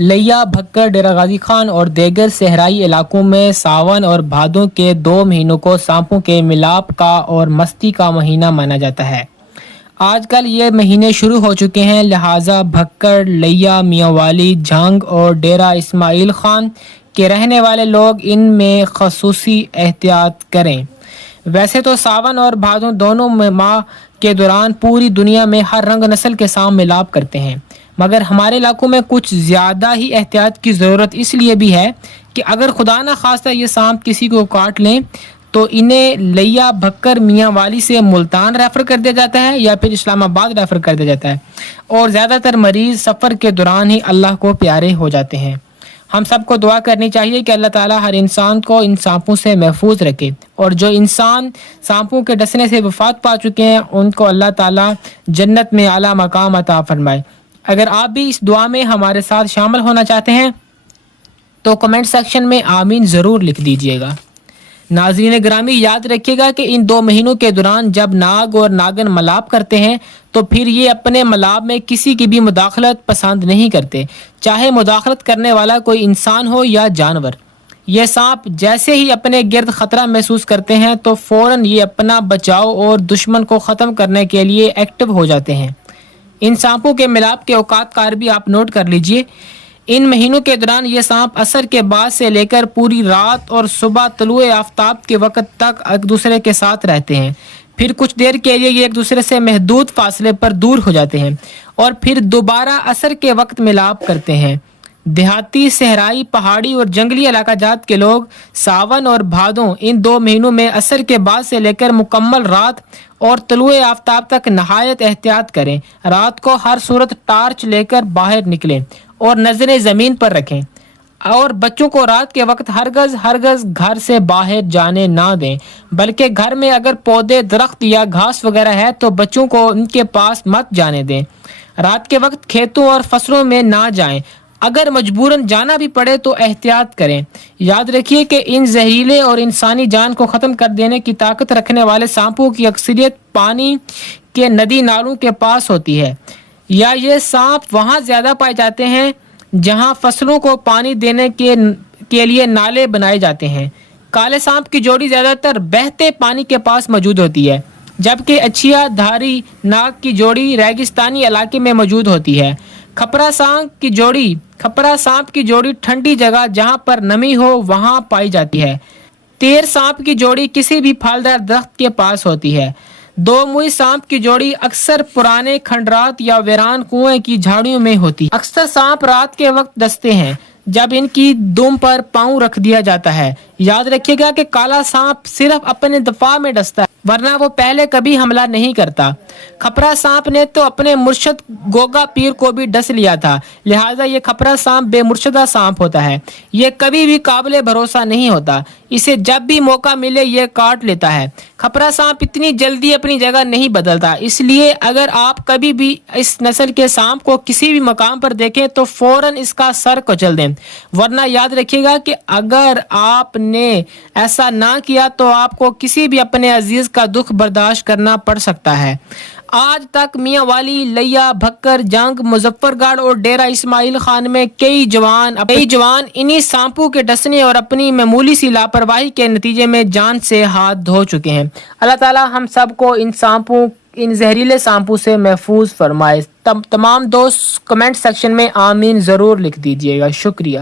لیا، بھکر، ڈیرہ غازی خان اور دیگر صحرائی علاقوں میں ساون اور بھادوں کے 2 مہینوں کو سانپوں کے ملاپ کا اور مستی کا مہینہ مانا جاتا ہے۔ آج کل یہ مہینے شروع ہو چکے ہیں، لہٰذا بھکر، لیا، میاں والی، جھنگ اور ڈیرہ اسماعیل خان کے رہنے والے لوگ ان میں خصوصی احتیاط کریں۔ ویسے تو ساون اور بھادوں دونوں ماہ کے دوران پوری دنیا میں ہر رنگ نسل کے سانپ ملاپ کرتے ہیں، مگر ہمارے علاقوں میں کچھ زیادہ ہی احتیاط کی ضرورت اس لیے بھی ہے کہ اگر خدا نہ خواستہ یہ سانپ کسی کو کاٹ لیں تو انہیں لیا، بھکر، میاں والی سے ملتان ریفر کر دیا جاتا ہے یا پھر اسلام آباد ریفر کر دیا جاتا ہے، اور زیادہ تر مریض سفر کے دوران ہی اللہ کو پیارے ہو جاتے ہیں۔ ہم سب کو دعا کرنی چاہیے کہ اللہ تعالیٰ ہر انسان کو ان سانپوں سے محفوظ رکھے، اور جو انسان سانپوں کے ڈسنے سے وفات پا چکے ہیں ان کو اللہ تعالیٰ جنت میں اعلیٰ مقام عطا فرمائے۔ اگر آپ بھی اس دعا میں ہمارے ساتھ شامل ہونا چاہتے ہیں تو کمنٹ سیکشن میں آمین ضرور لکھ دیجیے گا۔ ناظرین گرامی، یاد رکھیے گا کہ ان 2 مہینوں کے دوران جب ناگ اور ناگن ملاپ کرتے ہیں تو پھر یہ اپنے ملاپ میں کسی کی بھی مداخلت پسند نہیں کرتے، چاہے مداخلت کرنے والا کوئی انسان ہو یا جانور۔ یہ سانپ جیسے ہی اپنے گرد خطرہ محسوس کرتے ہیں تو فوراً یہ اپنا بچاؤ اور دشمن کو ختم کرنے کے لیے ایکٹیو ہو جاتے ہیں۔ ان سانپوں کے ملاپ کے اوقات کار بھی آپ نوٹ کر لیجئے۔ ان مہینوں کے دوران یہ سانپ عصر کے بعد سے لے کر پوری رات اور صبح طلوع آفتاب کے وقت تک ایک دوسرے کے ساتھ رہتے ہیں، پھر کچھ دیر کے لیے یہ ایک دوسرے سے محدود فاصلے پر دور ہو جاتے ہیں اور پھر دوبارہ عصر کے وقت ملاپ کرتے ہیں۔ دیہاتی، صحرائی، پہاڑی اور جنگلی علاقہ جات کے لوگ ساون اور بھادوں ان 2 مہینوں میں عصر کے بعد سے لے کر مکمل رات اور طلوع آفتاب تک نہایت احتیاط کریں۔ رات کو ہر صورت ٹارچ لے کر باہر نکلیں اور نظریں زمین پر رکھیں، اور بچوں کو رات کے وقت ہرگز گھر سے باہر جانے نہ دیں، بلکہ گھر میں اگر پودے، درخت یا گھاس وغیرہ ہے تو بچوں کو ان کے پاس مت جانے دیں۔ رات کے وقت کھیتوں اور فصلوں میں نہ جائیں، اگر مجبوراً جانا بھی پڑے تو احتیاط کریں۔ یاد رکھیے کہ ان زہریلے اور انسانی جان کو ختم کر دینے کی طاقت رکھنے والے سانپوں کی اکثریت پانی کے ندی نالوں کے پاس ہوتی ہے، یا یہ سانپ وہاں زیادہ پائے جاتے ہیں جہاں فصلوں کو پانی دینے کے لیے نالے بنائے جاتے ہیں۔ کالے سانپ کی جوڑی زیادہ تر بہتے پانی کے پاس موجود ہوتی ہے، جبکہ اچھیا دھاری ناگ کی جوڑی ریگستانی علاقے میں موجود ہوتی ہے۔ کھپرا سانپ کی جوڑی ٹھنڈی جگہ جہاں پر نمی ہو وہاں پائی جاتی ہے۔ تیر سانپ کی جوڑی کسی بھی پھلدار درخت کے پاس ہوتی ہے۔ 2 منہ سانپ کی جوڑی اکثر پرانے کھنڈرات یا ویران کنویں کی جھاڑیوں میں ہوتی ہے۔ اکثر سانپ رات کے وقت ڈستے ہیں جب ان کی دم پر پاؤں رکھ دیا جاتا ہے۔ یاد رکھیے گا کہ کالا سانپ صرف اپنے دفاع میں ڈستا ہے، ورنہ وہ پہلے کبھی حملہ نہیں کرتا۔ کھپرا سانپ نے تو اپنے مرشد گوگا پیر کو بھی ڈس لیا تھا، لہٰذا یہ کھپرا سانپ بے مرشدہ سانپ ہوتا ہے۔ یہ کبھی بھی قابل بھروسہ نہیں ہوتا، اسے جب بھی موقع ملے یہ کاٹ لیتا ہے۔ کھپرا سانپ اتنی جلدی اپنی جگہ نہیں بدلتا، اس لیے اگر آپ کبھی بھی اس نسل کے سانپ کو کسی بھی مقام پر دیکھیں تو فوراً اس کا سر کچل دیں، ورنہ یاد رکھیے گا کہ اگر آپ نے ایسا نہ کیا تو آپ کو کسی بھی اپنے عزیز کا دکھ برداشت کرنا پڑ سکتا ہے۔ آج تک میاں والی، لیا، بھکر، جنگ، مظفر گڑھ اور ڈیرہ اسماعیل خان میں کئی جوان انہی سانپوں کے ڈسنے اور اپنی معمولی سی لاپرواہی کے نتیجے میں جان سے ہاتھ دھو چکے ہیں۔ اللہ تعالیٰ ہم سب کو ان زہریلے سانپوں سے محفوظ فرمائے۔ تمام دوست کمنٹ سیکشن میں آمین ضرور لکھ دیجیے گا۔ شکریہ۔